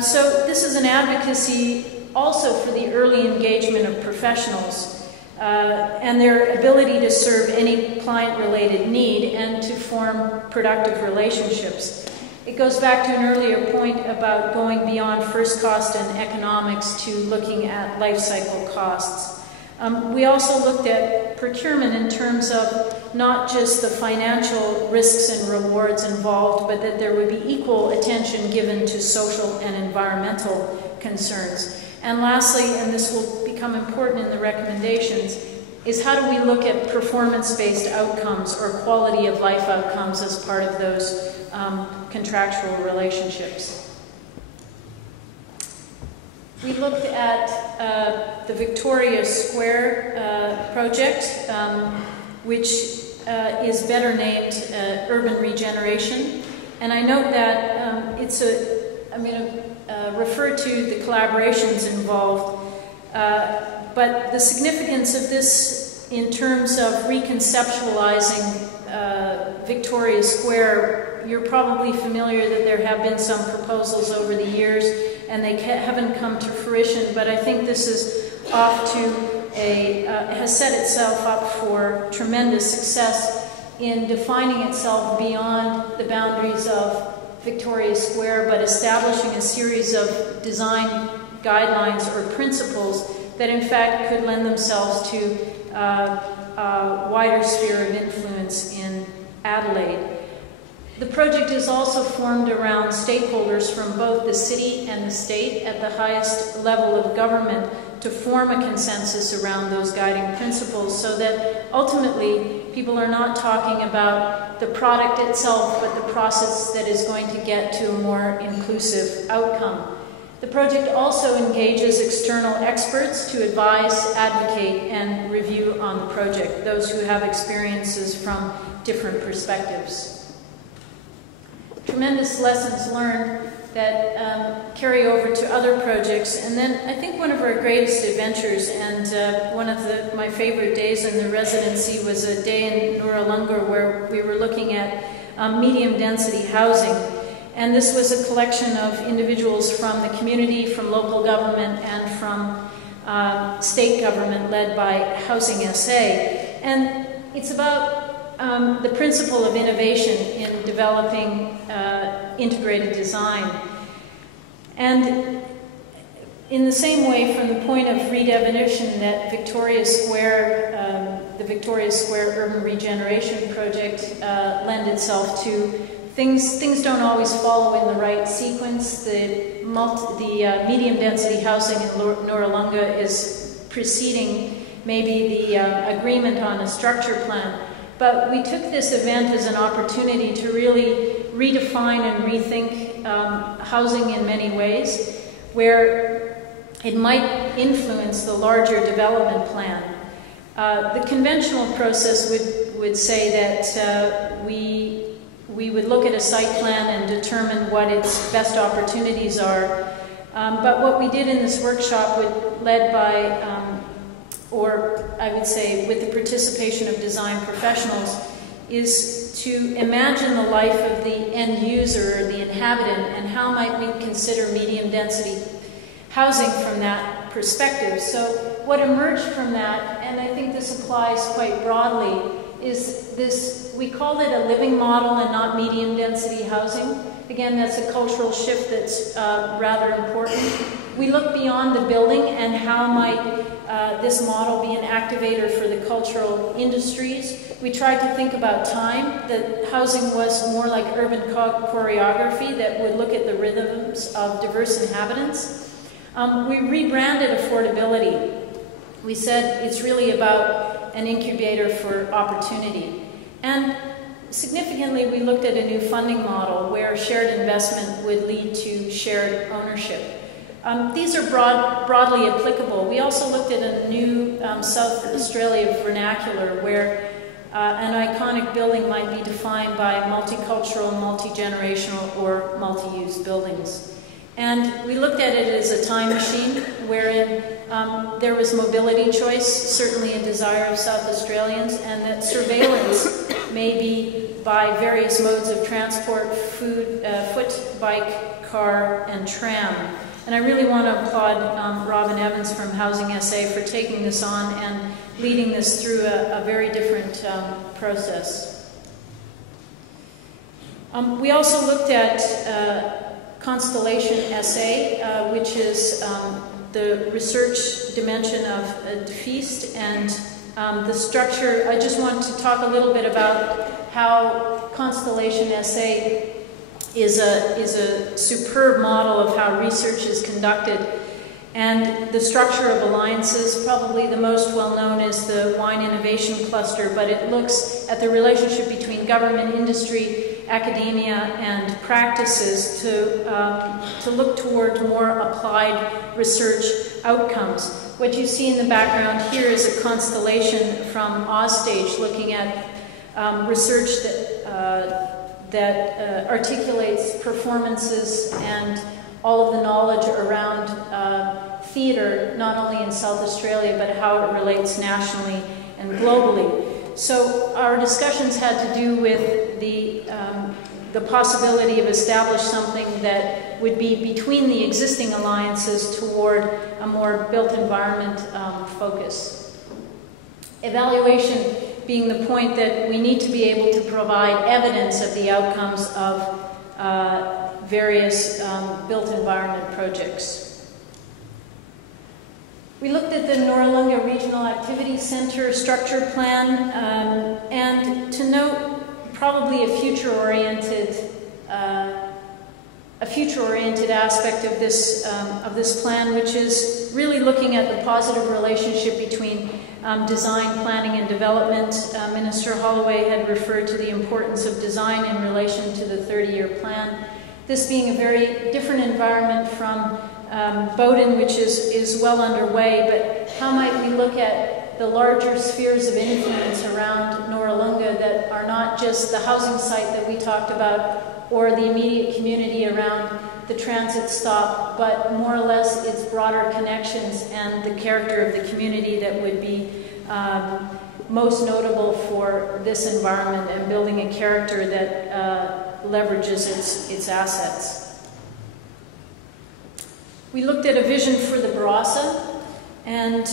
So this is an advocacy also for the early engagement of professionals and their ability to serve any client-related need and to form productive relationships. It goes back to an earlier point about going beyond first cost and economics to looking at life cycle costs. We also looked at procurement in terms of not just the financial risks and rewards involved, but that there would be equal attention given to social and environmental concerns. And lastly, and this will become important in the recommendations, is how do we look at performance-based outcomes or quality of life outcomes as part of those contractual relationships. We looked at the Victoria Square project, which is better named Urban Regeneration. And I note that I'm going to refer to the collaborations involved, but the significance of this in terms of reconceptualizing Victoria Square, you're probably familiar that there have been some proposals over the years and they haven't come to fruition, but I think this is off to has set itself up for tremendous success in defining itself beyond the boundaries of Victoria Square, but establishing a series of design guidelines or principles that in fact could lend themselves to a wider sphere of influence in Adelaide. The project is also formed around stakeholders from both the city and the state at the highest level of government to form a consensus around those guiding principles so that ultimately people are not talking about the product itself, but the process that is going to get to a more inclusive outcome. The project also engages external experts to advise, advocate, and review on the project, those who have experiences from different perspectives. Tremendous lessons learned that carry over to other projects. And then I think one of our greatest adventures and one of my favorite days in the residency was a day in Noarlunga where we were looking at medium density housing. And this was a collection of individuals from the community, from local government, and from state government led by Housing SA. And it's about the principle of innovation in developing integrated design. And in the same way, from the point of redefinition that Victoria Square, the Victoria Square Urban Regeneration Project lend itself to, things don't always follow in the right sequence. The medium density housing in Noarlunga is preceding maybe the agreement on a structure plan. But we took this event as an opportunity to really redefine and rethink housing in many ways, where it might influence the larger development plan. The conventional process would say that we would look at a site plan and determine what its best opportunities are. But what we did in this workshop, led by or I would say with the participation of design professionals, is to imagine the life of the end user or the inhabitant and how might we consider medium density housing from that perspective. So what emerged from that, and I think this applies quite broadly, is this, we called it a living model and not medium density housing. Again, that's a cultural shift that's rather important. We look beyond the building and how might this model be an activator for the cultural industries. We tried to think about time, that housing was more like urban choreography that would look at the rhythms of diverse inhabitants. We rebranded affordability. We said it's really about an incubator for opportunity. And significantly, we looked at a new funding model where shared investment would lead to shared ownership. These are broadly applicable. We also looked at a new South Australia vernacular where an iconic building might be defined by multicultural, multi-generational, or multi-use buildings. And we looked at it as a time machine wherein there was mobility choice, certainly a desire of South Australians, and that surveillance may be by various modes of transport, foot, bike, car, and tram. And I really want to applaud Robin Evans from Housing SA for taking this on and leading this through a very different process. We also looked at Constellation SA, which is the research dimension of DFEAST, and the structure. I just want to talk a little bit about how Constellation SA is a superb model of how research is conducted. And the structure of alliances, probably the most well-known is the Wine Innovation Cluster, but it looks at the relationship between government, industry, academia, and practices to look toward more applied research outcomes. What you see in the background here is a constellation from Ozstage looking at research that articulates performances and all of the knowledge around theatre, not only in South Australia, but how it relates nationally and globally. So our discussions had to do with the possibility of establishing something that would be between the existing alliances toward a more built environment focus. Evaluation being the point that we need to be able to provide evidence of the outcomes of various built environment projects. We looked at the Noarlunga Regional Activity Center structure plan, and to note probably a future-oriented aspect of this plan, which is really looking at the positive relationship between design, planning, and development. Minister Holloway had referred to the importance of design in relation to the 30-year plan. This being a very different environment from Bowden, which is well underway, but how might we look at the larger spheres of influence around Noarlunga that are not just the housing site that we talked about or the immediate community around the transit stop, but more or less its broader connections and the character of the community that would be most notable for this environment and building a character that leverages its assets. We looked at a vision for the Barossa and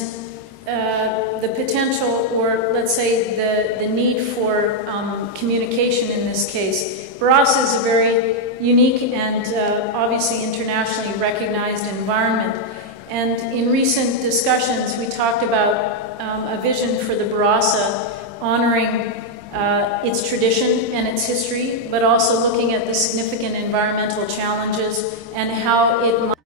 the potential, or let's say the need for communication in this case. Barossa is a very unique and obviously internationally recognized environment. And in recent discussions, we talked about a vision for the Barossa honoring its tradition and its history, but also looking at the significant environmental challenges and how it might